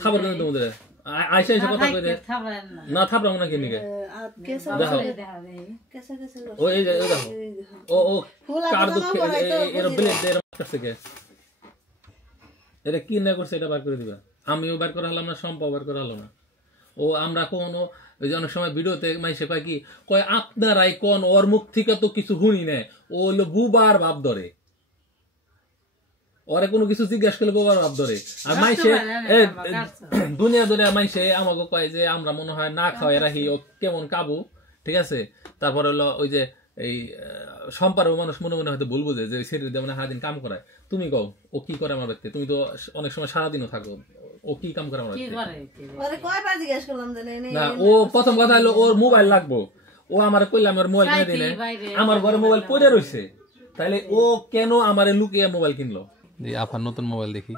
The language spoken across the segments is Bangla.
থাবার কেন তোমাদের আইসা এসে কথা কই না থাপড়াম না কেন কে ও এই দেখো ও কার দুঃখে এর ব্লেড এর কাছে কে এটা কি না করছে এটা বার করে দিবা আমিও বার করে হলাম না সম্পর্ক বার করে হলো না ও আমরা কোনো ওই যে অনেক সময় ভিডিওতে মাইসে কয় কি কয় আপনারাই কোন ওর মুখ থেকে তো কিছু শুনি না ও হলো বুবার ভাব ধরে ওরে কোনো কিছু জিজ্ঞাসা করলে বুবার ভাব ধরে আর মাইসে দুনিয়া দুনিয়া মাইসে আমাকে কয় যে আমরা মনে হয় না খাওয়াই রাখি ও কেমন কাবু ঠিক আছে তারপরে হলো ওই যে এই সম্পার মানুষ মনে মনে হয়তো ভুল বুঝে যে শরীর দিয়ে মানে সারাদিন কাম করায় তুমি কও ও কি করে আমার ব্যক্তি তুমি তো অনেক সময় সারাদিনও থাকো ও কি কাম করে আমার না ও প্রথম কথা হলো ওর মোবাইল লাগবো ও আমার কইলে আমার মোবাইল কিনে দিলে আমার ঘরে মোবাইল পড়ে রয়েছে তাইলে ও কেন আমার লুকিয়ে মোবাইল কিনলো আফার নতুন মোবাইল দেখি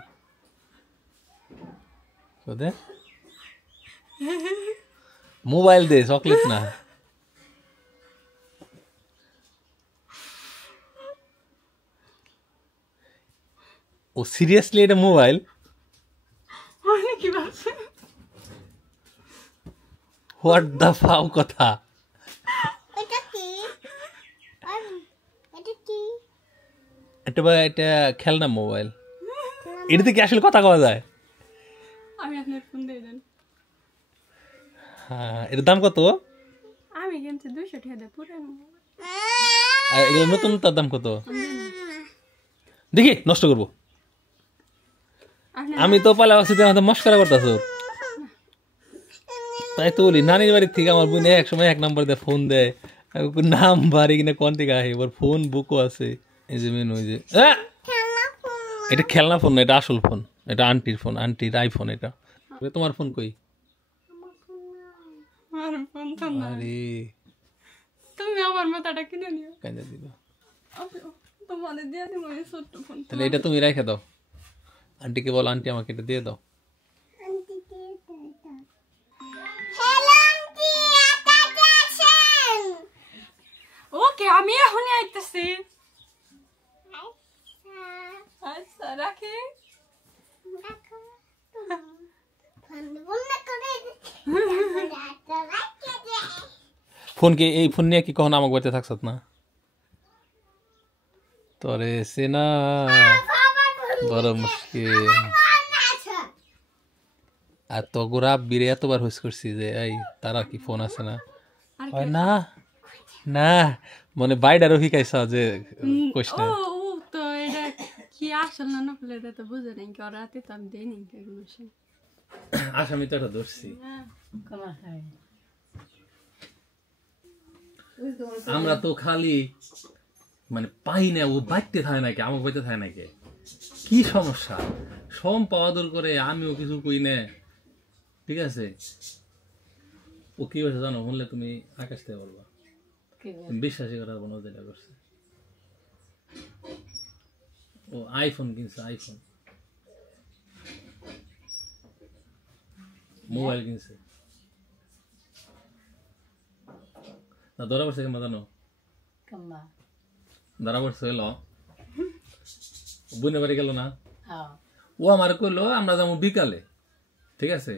মোবাইল দে চকলেট না ও সিরিয়াসলি এটা মোবাইল হোয়াট দা ফাও কথা এটা খেলনা মোবাইল এটাতে কি আসলে কথা কওয়া যায় আমি আপনার ফোন দিয়ে দেন হ্যাঁ এর দাম কত আমি কিনছি 200 টাকা দিয়ে পুরানো আর এর নতুন তার দাম কত দেখি নষ্ট করব আমি তো পালা আছি তুই মস্করা করতেছো তাই তো বলি নানির বাড়ি থেকে আমার বোন এক সময় 1 নম্বর দিয়ে ফোন দেয় নাম বাড়ি কিনা কোন থেকে আসে এবার ফোন বুকও আছে এই যে মেনু যে এটা খেলনা ফোন না এটা আসল ফোন এটা আন্টির ফোন আন্টির আইফোন এটা তোমার ফোন কই আমার ফোন তো না আরে তুমি আমার মাথাটা কিনে নিও কেন দিবা তোমাদের দিয়ে দিই ওই ছোট্ট ফোন তাহলে এটা তুমি রেখে দাও আন্টিকে বল আন্টি আমাকে এটা দিয়ে দাও ওকে আমি এখনই আইতেছি আচ্ছা রাখি ফোন কে এই ফোন নিয়ে কি কখনো আমাকে বাড়িতে থাকছত না তোরে সেনা বড় মুশকিল আর তো গোরা বিরে এতবার হুস করছি যে এই তারা কি ফোন আছে না না না মানে বাইডারও শিখাইছ যে কোশ্চেন ও তো এটা কি আসল না নকল এটা তো বুঝে নাই কি রাতে তো আমি দেই নাই কোনো সময় আসামি তো এটা ধরছি আমরা তো খালি মানে পাই না ও বাইতে থাকে নাকি আমার বাইতে থাকে নাকি কি সমস্যা সম পাওয়া দূর করে আমিও কিছু কই না ঠিক আছে ও কি হয়েছে জানো শুনলে তুমি আকাশ থেকে বলবা বিশ্বাসই করার কোনো যেটা করছে ও আইফোন কিনছে আইফোন মোবাইল কিনছে না ধরা পড়ছে কেমন জানো ধরা পড়ছে হলো বুনে বাড়ি গেল না ও আমার কইলো আমরা যাবো বিকালে ঠিক আছে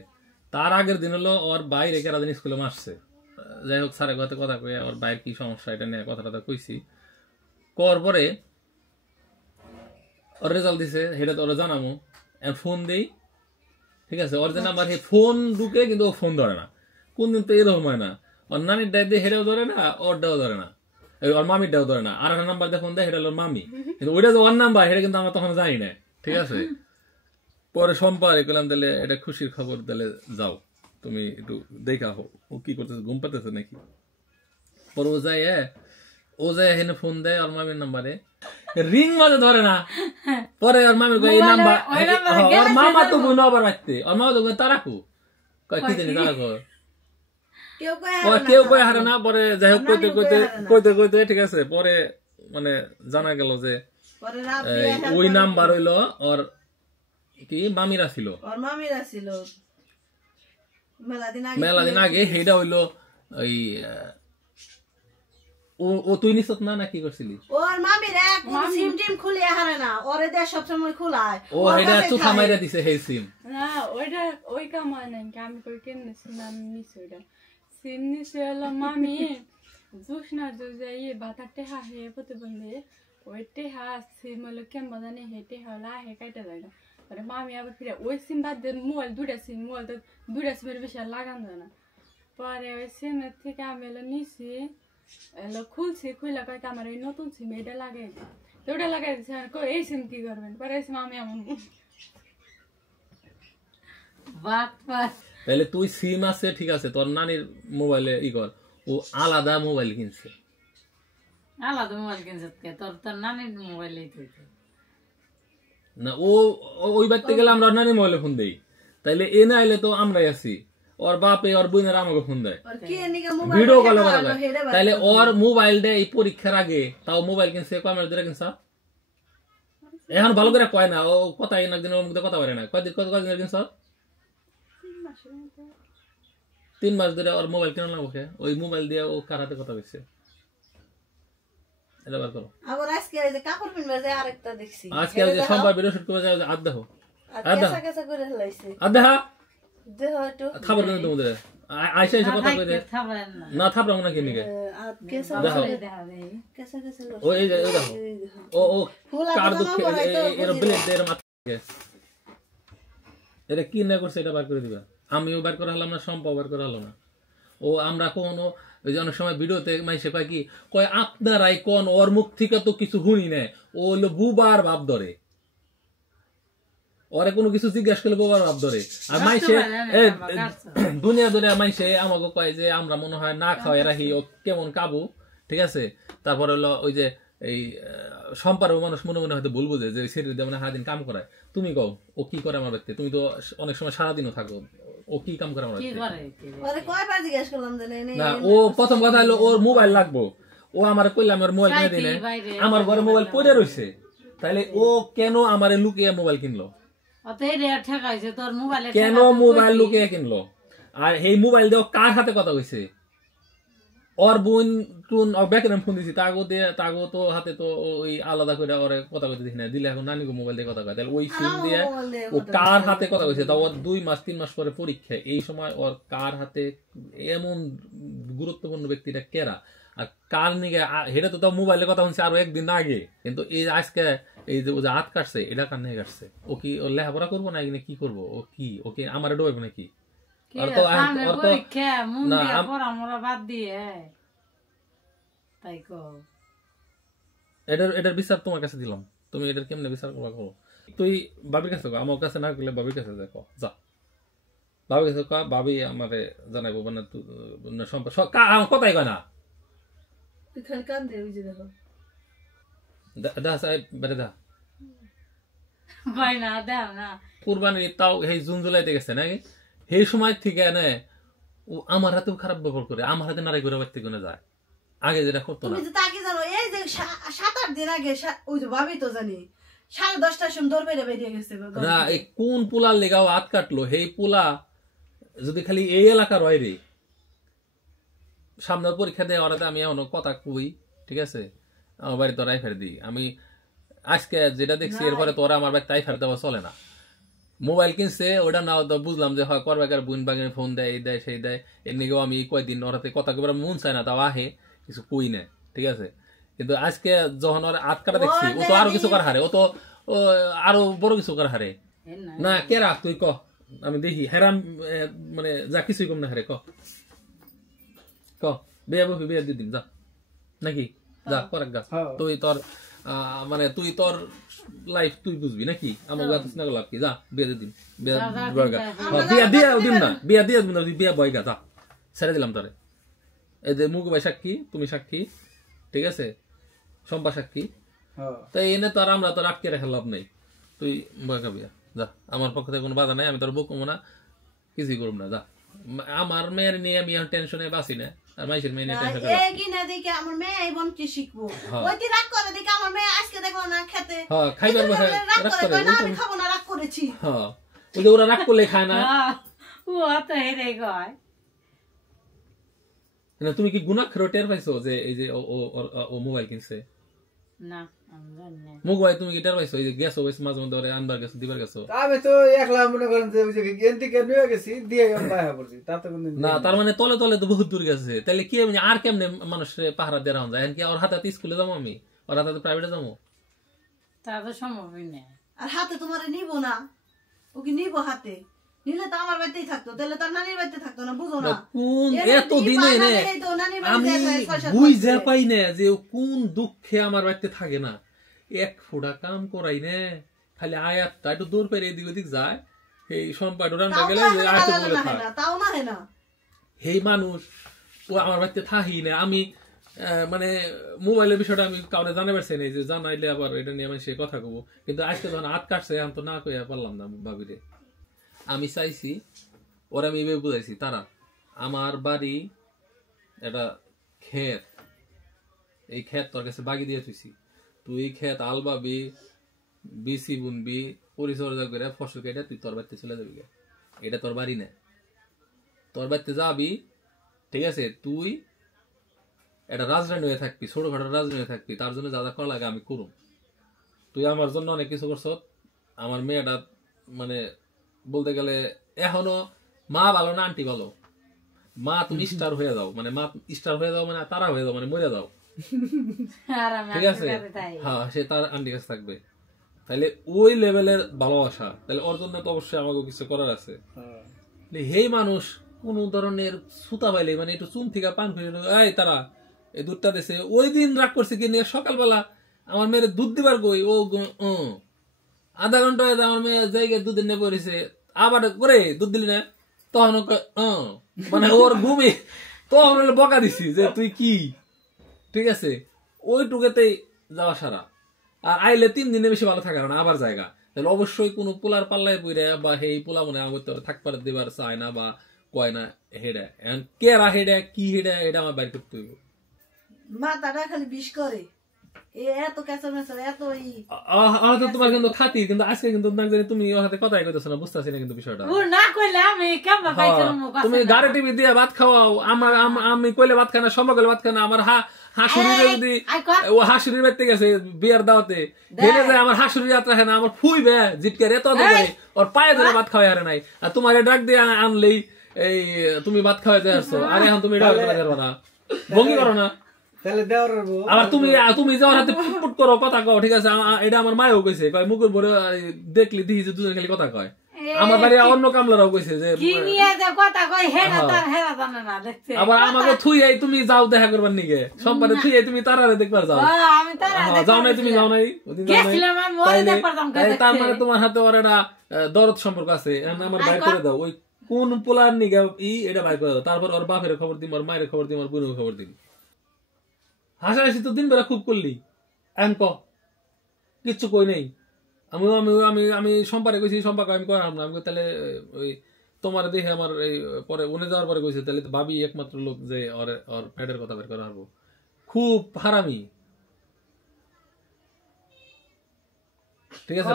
তার আগের দিন হলো ওর বাইরে কেরাদিন স্কুলে মারছে যাই হোক স্যারের কথা কয়ে ওর বাইরের কি সমস্যা এটা নিয়ে কথা কইছি কর পরে ওর রেজাল্ট দিছে সেটা তো ওরা জানাবো ফোন দেই ঠিক আছে ওর যে নাম্বার ফোন ঢুকে কিন্তু ও ফোন ধরে না কোন দিন তো এরকম হয় না ওর নানির ডাই দিয়ে হেটাও ধরে না ওর ডাও ধরে না ওর মামির ডাও ধরে না আর একটা নাম্বার দিয়ে ফোন দেয় সেটা ওর মামি কিন্তু ওইটা যে ওর নাম্বার সেটা কিন্তু আমরা তখন জানি না ঠিক আছে পরে সম্পারে করলাম তাহলে এটা খুশির খবর তাহলে যাও তুমি একটু দেখা হো ও কি করতেছে ঘুম পাতেছে নাকি পরে ও যায় এখানে ফোন দেয় ওর মামির নাম্বারে রিং মাঝে ধরে না পরে ওর মামির এই নাম্বার ওর মামা তো বোন আবার রাখতে ওর মামা তো তারাকু কয় কি জানি তারাকু কেউ কয় হারে না পরে যাই হোক কইতে ঠিক আছে পরে মানে জানা গেল যে ওই নাম্বার হইলো ওর কি মামিরা ছিল মেলা দিন আগে সেইটা হইলো ওই ও তুই নিছত না কি করছিলি ওর মামির এক সিম টিম খুলে হারে না ওরে দে সব সময় খোলায় ও এটা চুথা মাইরা দিছে হেই সিম না ওইটা ওই কামায় নাই আমি কই কিনেছি না নিছি ওইটা সিম নিছে হলো মামি জুস না যাই বাতা টেহা হে প্রতিবন্ধী ওই টেহা সিম হলো কেমন জানি হে টেহা হলো হে কাইটা যায় না আরে মামি আবার ফিরে ওই সিম বাদ দিয়ে মোবাইল দুইটা তো দুইটা সিমের বেশি আর লাগান যায় না পরে ওই সিমের থেকে আমি হলো নিছি এলো খুলছি খুলে কয়েক আমার এই নতুন সিম এটা লাগাই তো ওটা লাগাই দিচ্ছে এই সিম কি করবেন পরে এই সিম আমি এমন তাহলে তুই সিম আছে ঠিক আছে তোর নানির মোবাইলে ই কর ও আলাদা মোবাইল কিনছে তোর নানির মোবাইলে না ও ওই বাড়িতে গেলে আমরা নানির মোবাইলে ফোন দেই তাইলে এ না আইলে তো আমরাই আছি ওর বাপে ওর বোনের আমাকে ফোন দেয় ভিডিও কলে কথা কয় তাইলে ওর মোবাইল দেয় এই পরীক্ষার আগে তাও মোবাইল কিনছে কমের ধরে কিনছ এখন ভালো করে কয় না ও কথা একদিন ওর মধ্যে কথা বলে না কয়দিন কিনছ 3 মাস ধরে ওর মোবাইল কেন না ওকে ওই মোবাইল দিয়ে ও কার হাতে কথা বলছে এটা বার করো আজকে এই যে কাপড় পিনবে যে আরেকটা দেখছি আজকে ওই যে সোমবার ভিডিও শুট করে যায় আদ দেখো কেসা করে লাইছে আদ দেখা দেহ একটু খাবার কেন তোমাদের আইসা এসে কথা কই না থাপড়া মনে কি নিকে কেসা দেখো কেসা ও এই দেখো ও কার দুঃখে এর ব্লেড এর মাথায় এটা কি না করছে এটা বার করে দিবা আমিও বার করা হলাম না সম্পাও বার করা হলো না ও আমরা কোনো ওই যে অনেক সময় ভিডিওতে মাইসে কয় কি কয় আপনারাই কোন ওর মুখ থেকে তো কিছু শুনি না ও হলো বুবার ভাব ধরে ওরে কোনো কিছু জিজ্ঞাসা করলে বুবার ভাব ধরে আর মাইসে দুনিয়া ধরে মাইসে আমাকে কয় যে আমরা মনে হয় না খাওয়াই রাখি ও কেমন কাবু ঠিক আছে তারপরে হলো ওই যে এই সম্পার মানুষ মনে মনে হয়তো ভুল বুঝে যে শরীর দিয়ে মানে সারাদিন কাম করায় তুমি কও ও কি করে আমার ব্যক্তি তুমি তো অনেক সময় সারাদিনও থাকো ও কি কাম করে আমার না ও প্রথম কথা হলো ওর মোবাইল লাগবো ও আমার কইলাম আমার মোবাইল কিনে দিলে আমার ঘরে মোবাইল পড়ে রয়েছে তাইলে ও কেন আমার লুকিয়ে মোবাইল কিনলো কেন মোবাইল লুকিয়ে কিনলো আর এই মোবাইল দিয়ে কার হাতে কথা কইছে ওর বোন টুন ব্যাকগ্রাউন্ড ফোন দিছি তাগো তো হাতে তো ওই আলাদা করে ওরে কথা কইতে দেখি না দিলে এখন নানিকে মোবাইল দিয়ে কথা কয় তাহলে ওই সিম দিয়ে ও কার হাতে কথা কইছে তাও ওর 2 মাস 3 মাস পরে পরীক্ষা এই সময় ওর কার হাতে এমন গুরুত্বপূর্ণ ব্যক্তিটা কেরা আর কার নিগে হেটা তো তাও মোবাইলে কথা শুনছে আরো একদিন আগে কিন্তু এই আজকে এই যে ও যে হাত কাটছে এটা কার নিয়ে কাটছে ও কি ওর লেখাপড়া করবো না কি করবো ও কি ওকে আমার ডোবে নাকি এটার বিচার তোমার কাছে দিলাম তুমি এটার কেমনে বিচার করবা করো তুই বাবির কাছে আমার কাছে না গেলে বাবির কাছে দেখো যা বাবির কাছে বাবি আমারে জানাইবো মানে কথাই কয় না কুরবানি তাও এই জুন জুলাইতে গেছে নাকি সেই সময় থেকে এনে ও আমার হাতেও খারাপ ব্যবহার করে আমার হাতে নারাই করে বাড়তে কোনে যায় আগে যেটা করতো না জানো এই যে 7-8 দিন আগে ওই যে ভাবি তো জানি 10:30টার সময় দৌড় বেরিয়ে বেরিয়ে গেছে না এই কোন পোলার লেগাও হাত কাটলো সেই পোলা যদি খালি এই এলাকার বাইরে সামনের পরীক্ষা দেয় ওরাতে আমি এখনো কথা কই ঠিক আছে আমার বাড়ি তো রাইফার দিই আমি আজকে যেটা দেখছি এরপরে তোরা আমার বাড়ি তাই ফের দেওয়া চলে না মোবাইল কিনছে ওটা না তো বুঝলাম যে হয় করবাকার বোন বাগিনে ফোন দেয় এই দেয় সেই দেয় এর নিকেও আমি কয়েকদিন ওরাতে কথা কেবার মন চায় না তাও আহে কিছু কই না ঠিক আছে কিন্তু আজকে যখন ওর আট কাটা দেখছি ও তো আরো কিছু করার হারে ও তো আরো বড় কিছু করার হারে না কে রাখ তুই ক আমি দেখি হেরাম মানে যা কিছুই কম না হারে ক বিয়া বসবি বিয়া দিদিন যা নাকি যা করাক গা তুই তোর মানে তুই তোর লাইফ তুই বুঝবি নাকি আমার লাভ কি যা বিয়া দিদিন বিয়া দিয়ে দিন না বিয়া দিয়ে দিন বিয়া বয়গা যা ছেড়ে দিলাম তোরে এই যে মুখ ভাই সাক্ষী তুমি সাক্ষী ঠিক আছে সম্পা সাক্ষী তাই এনে তো আর আমরা তো আটকে রেখে লাভ নেই তুই বয়গা বিয়া যা আমার পক্ষ থেকে কোনো বাধা নাই আমি তোর বকবো না কিছুই করব না যা আমার মেয়ের নিয়ে আমি টেনশনে বাঁচি না আর মাইশের মেয়ে নিয়ে টেনশন করে এই কিনা দেখে আমার মেয়ে এইবন কি শিখবো ওইটি রাগ করে দেখে আমার মেয়ে আজকে দেখো না খেতে হ্যাঁ খাইবার বসে রাগ করে না আমি খাবো না রাগ করেছি হ্যাঁ ওই যে ওরা রাগ করলে খায় না ও তো হেরে গয় না তুমি কি গুনাহ টের পাইছো যে এই যে ও মোবাইল কিনছে? না আমি জানি না। মোবাইল তুমি কি টের পাইছো? এই যে গেছো ওই মাঝে মধ্যে ওরে আনবার গেছো দিবার গেছো? আমি তো একলা মনে করেন যে ওই যে গেন থেকে নিয়ে গেছি দিয়ে আমি বাইরে পড়ছি তাতে কোনো না তার মানে তলে তলে তো বহুত দূর গেছে, তাহলে কি আর কেমনে মানুষের পাহারা দিয়ে রাখা যায়? কি ওর হাতে স্কুলে যাবো আমি, ওর হাতে প্রাইভেটে যাবো? তা তো সম্ভবই না। আর হাতে তোমার নিব না, ও কি নিব হাতে? নিলে তো আমার বাড়িতেই থাকতো, তাহলে তার নানির বাড়িতে থাকতো না, বুঝো না? কোন এর এত ই দিনে পায় না নে দেখেই তো নানির বাড়িতে আমি যায় 6-7 বুঝা বছরে। পাই না যে ও কোন দুঃখে আমার বাড়িতে থাকে না, এক ফোঁটা কাম করাই না, খালি আয়াতটা একটু দূর পেরে এদিক ওদিক যায়, এই সম্পাদ রান্না তাও তো গেলে এখন আয়তো আলাদা বলে না হয় থাক, না, তাও না হয় না। এই মানুষ ও আমার বাড়িতে থাকি না। আমি মানে মোবাইলের বিষয়টা আমি কাউরে জানা পারছি না, যে জানাইলে আবার এটা নিয়ে আমি সে কথা কব, কিন্তু আজকে যখন হাত কাটছে এখন তো না কইয়া পারলাম না ভাবিরে। আমি চাইছি ওরা আমি এভাবে বুঝাইছি, তারা আমার বাড়ি এটা ক্ষেত, এই ক্ষেত তোর কাছে বাগি দিয়ে থুইছি, তুই ক্ষেত আলবাবি বিসি বুনবি পরিচর্যা করে ফসল কেটে তুই তোর বাড়িতে চলে যাবি, এটা তোর বাড়ি না, তোর বাড়িতে যাবি, ঠিক আছে? তুই এটা রাজধানী হয়ে থাকবি, ছোটখাটো রাজধানী হয়ে থাকবি, তার জন্য যা যা করা লাগে আমি করুম, তুই আমার জন্য অনেক কিছু করছ। আমার মেয়েটা মানে বলতে গেলে এখনো মা ভালো না আন্টি ভালো, মা তুমি স্টার হয়ে যাও, মানে মা স্টার হয়ে যাও, মানে তারা হয়ে যাও, মানে মরে যাও, আর আমি ঠিক আছে? আজকে তাই। হ্যাঁ সে তার আন্টি কাছে থাকবে, তাহলে ওই লেভেলের ভালোবাসা, তাহলে ওর জন্য তো অবশ্যই আমাকে কিছু করার আছে। হেই মানুষ কোন ধরনের সুতা পাইলে মানে একটু চুন থেকে পান করে এই তারা এই দুধটা দিছে, ওই দিন রাগ করছে কি নিয়ে সকালবেলা আমার মেয়ের দুধ দিবার কই, ও আধা ঘন্টা হয়ে আমার মেয়ে জায়গায় দুধ নিয়ে পড়েছে, আবার করে দুধ দিলি না, তখন মানে ওর ঘুমে তখন বকা দিছি যে তুই কি, ঠিক আছে? ওইটুকুতেই যাওয়া সারা, আর আইলে 3 দিনে বেশি ভালো থাকে না আবার জায়গা, তাহলে অবশ্যই কোনো পোলার পাল্লায় পইরা বা হেই পোলা মনে আমার থাকবার দেবার চায় না বা কয় না, হেডা কেরা হেডা কি হেডা এটা আমার বাইর করতে হইব। মাথাটা খালি বিষ করে, এত ক্যাচর ম্যাচর এত তোমার কিন্তু খাতির, কিন্তু আজকে কিন্তু তুমি ওর হাতে কথাই কইতেছ না, বুঝতেছি না কিন্তু বিষয়টা। ও না কইলে আমি কেমন পাই করব? তুমি গাড়ি টিভি দিয়ে ভাত খাওয়াও, আমার আমি কইলে ভাত খানা, সম্ভব হলে ভাত খানা, আমার হাসুরি যদি ও হাসুরির বাড়িতে গেছে বিয়ার দাওয়াতে হেলে যায়, আমার হাসুরি যাত্রা হয় না, আমার ফুইবে জিটকারে এত ধরে ওর পায়ে ধরে ভাত খাওয়াই হারে নাই, আর তোমার ডাক দিয়ে আনলেই এই তুমি ভাত খাওয়াই যায় আসছো, আর এখন তুমি এটা করো না, ভঙ্গি করো না, তাহলে দেওয়ার আবার তুমি যাওয়ার হাতে ফুটফুট করো কথা কও, ঠিক আছে? এটা আমার মায়ও কইছে, কয় মুকুর ভরে দেখলি দিহি যে দুজন খালি কথা কয়, আমার বাড়ি অন্য কামলারাও কইছে যে কি নিয়ে যে কথা কই হেডা তার হেডা জানে না দেখতে। আবার আমাকে থুই তুমি যাও দেখা করবার নিকে, সম্পাদে থুই তুমি তারারে দেখবার যাও, আমি তার যাও নাই, তুমি যাও নাই, ওদিন যাও নাই, গেছিলাম আমি ওরে দেখবার দাম তাই তার মানে তোমার হাতে ওর একটা দরদ সম্পর্ক আছে, আমার বাইর করে দাও, ওই কোন পোলার নিকে এটা বাইর করে দাও, তারপর ওর বাপের খবর দিম, ওর মায়ের খবর দিম, ওর বোনের খবর দিম। হাসাহাসি তো দিন বেলা খুব করলি, এম ক কিচ্ছু কই নেই, আমি আমি আমি আমি সম্পারে কইছি, সম্পা আমি করাম না, আমি তাহলে ওই তোমার দেখে আমার এই পরে উনি যাওয়ার পরে কইছে তাহলে তো ভাবি একমাত্র লোক যে ওর পেটের কথা বের করা হবো, খুব হারামি, ঠিক আছে?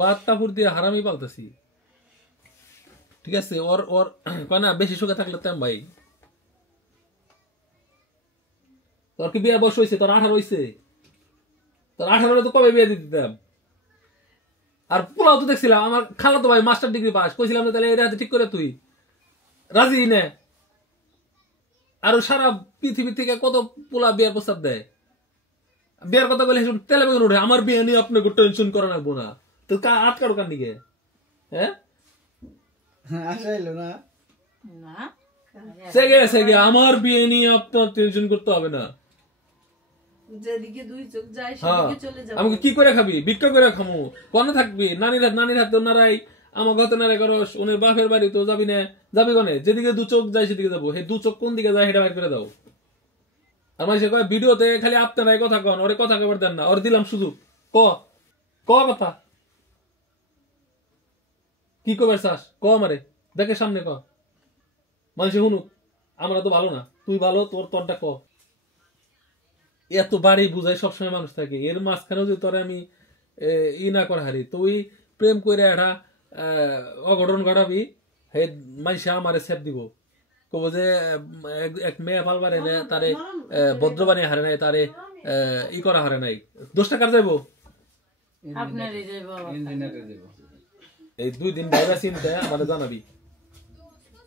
বাত কাপড় দিয়ে হারামি পালতেছি, ঠিক আছে? ওর ওর কয় না বেশি সুখে থাকলে তেম ভাই, তোর কি বিয়ার বয়স হয়েছে? তোর 18 হয়েছে, তোর 18 তো কবে বিয়ে দিয়ে দিতাম। আর পোলাও তো দেখছিলাম আমার খালা তো ভাই মাস্টার ডিগ্রি পাস, কইছিলাম তাহলে এটা হাতে ঠিক করে তুই রাজি নে, আর সারা পৃথিবী থেকে কত পোলা বিয়ার প্রস্তাব দেয়, বিয়ার কথা বলে তেলে বেগুন উঠে, আমার বিয়ে নিয়ে আপনাকে টেনশন করা লাগবো না, তো আটকার ওখান দিকে, হ্যাঁ আসাইলো না না সেগে আমার বিয়ে নিয়ে আপনার টেনশন করতে হবে না, যেদিকে দুই চোখ যায় সেদিকে চলে যাবে। আমাকে কি করে খাবি? ভিক্ষা করে খামু, কনে থাকবি? নানির হাতে নারাই, আমার হাতে নারাই করস, উনি বাপের বাড়ি তো যাবি না, যাবি কনে? যেদিকে দু চোখ যায় সেদিকে যাবো, হে দু চোখ কোন দিকে যায় সেটা বাইর করে দাও। আর মানে কয় ভিডিওতে খালি আপনারাই কথা কন, ওরে কথা কবার দেন না, ওর দিলাম সুযোগ, ক কথা কি কবার চাস, ক আমারে দেখে সামনে ক, মানুষ শুনুক, আমরা তো ভালো না, তুই ভালো, তোরটা ক। এত বাড়ি বুঝাই সবসময় মানুষ থাকে, এর মাঝখানেও যদি তোরে আমি না করে হারি, তুই প্রেম করে একটা অঘটন ঘটাবি, হে মানুষে আমারে সেপ দিব, কব যে এক মেয়ে পালবার এনে তারে ভদ্র বানিয়ে হারে নাই, তারে ই করা হারে নাই, দোষটা কার যাইব? আপনারই যাইব। ইঞ্জিনিয়ারে দেব। এই 2 দিন বাইরে চিন্তা আমাদের জানাবি,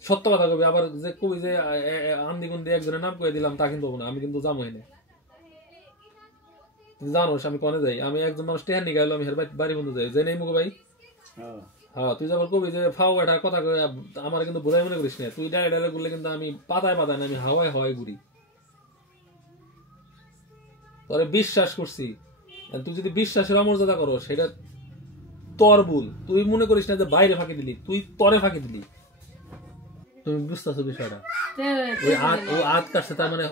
সত্য কথা কবি। আবার যে কবি যে আন্দি গুন্দি একজনের নাম করে দিলাম তা কিন্তু হবো না, আমি কিন্তু যাবোই না। জানোস আমি কনে যাই, আমি একজন মানুষ টেহার নিয়ে গেল, আমি বাড়ি বন্ধু যাই, যে নেই মুখো ভাই। হ্যাঁ, তুই যখন কবি যে ফাও একটা কথা কই আমার কিন্তু বোঝাই মনে করিস না, তুই ডাইরেক্ট করলে কিন্তু আমি পাতায় পাতায় না, আমি হাওয়ায় হাওয়ায় ঘুরি। তোরে বিশ্বাস করছি, তুই যদি বিশ্বাসের অমর্যাদা করো সেটা তোর ভুল। তুই মনে করিস না যে বাইরে ফাঁকি দিলি, তুই তরে ফাঁকি দিলি। তুমি বুঝতেছো বিষয়টা? ওই আত কাটছে, তার মানে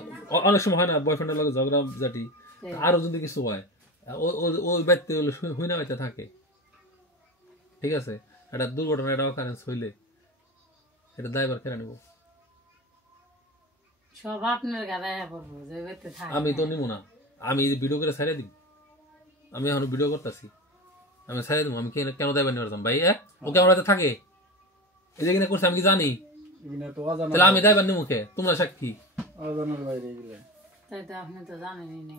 অনেক সময় হয় না বয়ফ্রেন্ডের লগে ঝগড়া জাটি, আরো যদি কিছু হয় ওই ব্যক্তি হুইনা বাইতে থাকে, ঠিক আছে? একটা দুর্ঘটনা, একটা অকারেন্স হইলে এটা দায়ভার কেন নেব? সব আপনার গায়ে পড়বো, যে বেতে থাকে। আমি তো নিব না, আমি ভিডিও করে ছেড়ে দিই। আমি এখন ভিডিও করতেছি, আমি ছেড়ে দিব। আমি কেন দায়ভার নিয়ে পারতাম ভাই? ও ক্যামেরাতে থাকে, এই যে কিনা করছে আমি কি জানি? তাহলে আমি দায়ভার নিব মুখে, তোমরা সাক্ষী। তাই তো আপনি তো জানেনই না।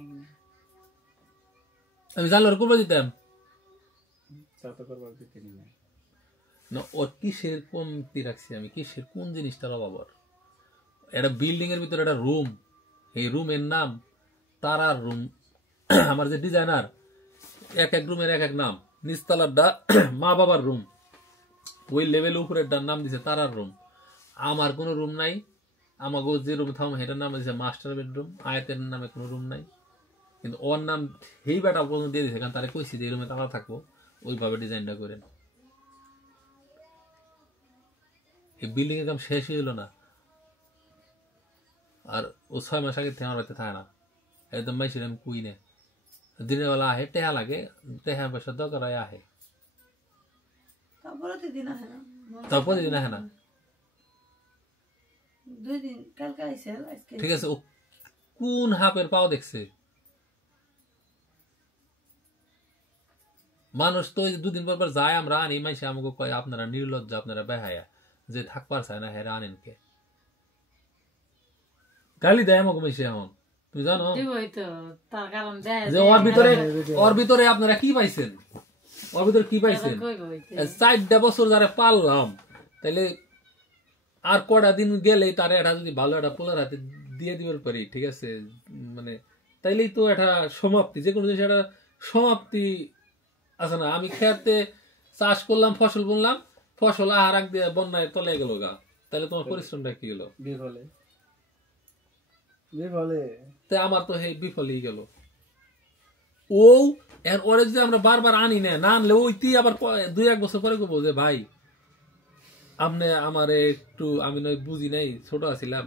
আমি জানলে ওর করবো দিতাম না। ওর কিসের কমতি রাখছি আমি, কিসের কোন জিনিসটার অভাব? একটা বিল্ডিং এর ভিতরে একটা রুম, এই রুমের নাম তারার রুম। আমার যে ডিজাইনার, এক রুমের এক নাম। নিচতলারটা মা বাবার রুম, ওই লেভেল উপরের নাম দিছে তারার রুম। আমার কোনো রুম নাই, আমাকে যে রুম থাম সেটার নাম দিছে মাস্টার বেডরুম। আয়াতের নামে কোনো রুম নাই, কিন্তু ওর নাম সেই বেটা পর্যন্ত দিয়ে দিছে, কারণ তারা কইছি যে এই রুমে তারা থাকবো, ওইভাবে ডিজাইনটা করেন। এই বিল্ডিং এর কাম শেষ হইল না, আর ও 6 মাস আগে থেকে আমার বাড়িতে থাকে না। একদম মাইছিল আমি কুই না, দিনের বেলা আহে, টেহা লাগে, টেহা পয়সা দরকার হয় আহে, তারপরে তো দিন আসে না, তারপর দিন আহে না। 2 দিন কালকে আইছে, আজকে ঠিক আছে, ও কোন হাপের পাও দেখছে? মানুষ তো 2 দিন পর যায়, আমরা আনি, মাইসে আমাকে কয় আপনারা নির্লজ্জ, আপনারা বেহায়া, যে থাকবার চায় না হেরা আনেন কে? গালি দেয় আমাকে মাইসে। এখন তুমি জানো তার কারণ দেয় যে ওর ভিতরে আপনারা কি পাইছেন? ওর ভিতরে কি পাইছেন? 4টা বছর যারা পারলাম, তাইলে আর কটা দিন গেলে তারা এটা যদি ভালো একটা পোলার হাতে দিয়ে দিবার পারি, ঠিক আছে, মানে তাইলেই তো একটা সমাপ্তি, যে কোনো জিনিস একটা সমাপ্তি আছে না? আমি খেতে চাষ করলাম, ফসল বুনলাম, ফসল আহার আগ দিয়ে বন্যায় তলে গেল গা, তাহলে তোমার পরিশ্রমটা কি গেল? বিফলে। তাই আমার তো সেই বিফলই গেল। ও এর ওরে যদি আমরা বারবার আনি না আনলে ওইটি আবার 2-1 বছর পরে কবো যে ভাই আপনি আমারে একটু, আমি নয় বুঝি নাই, ছোট আছিলাম,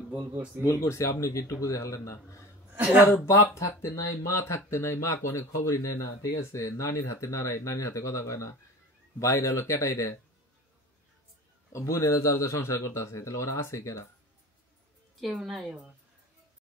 ভুল করছি, আপনি কি একটু বুঝে হারলেন না? ওর বাপ থাকতে নাই, মা থাকতে নাই, মা কোনো খবরই নেয় না, ঠিক আছে, নানির হাতে নাড়াই, নানির হাতে কথা কয় না, বাইরে হলো কেটাই রে, বোনেরা যার সংসার করতে আছে, তাহলে ওরা আছে কেরা? কেউ নাই।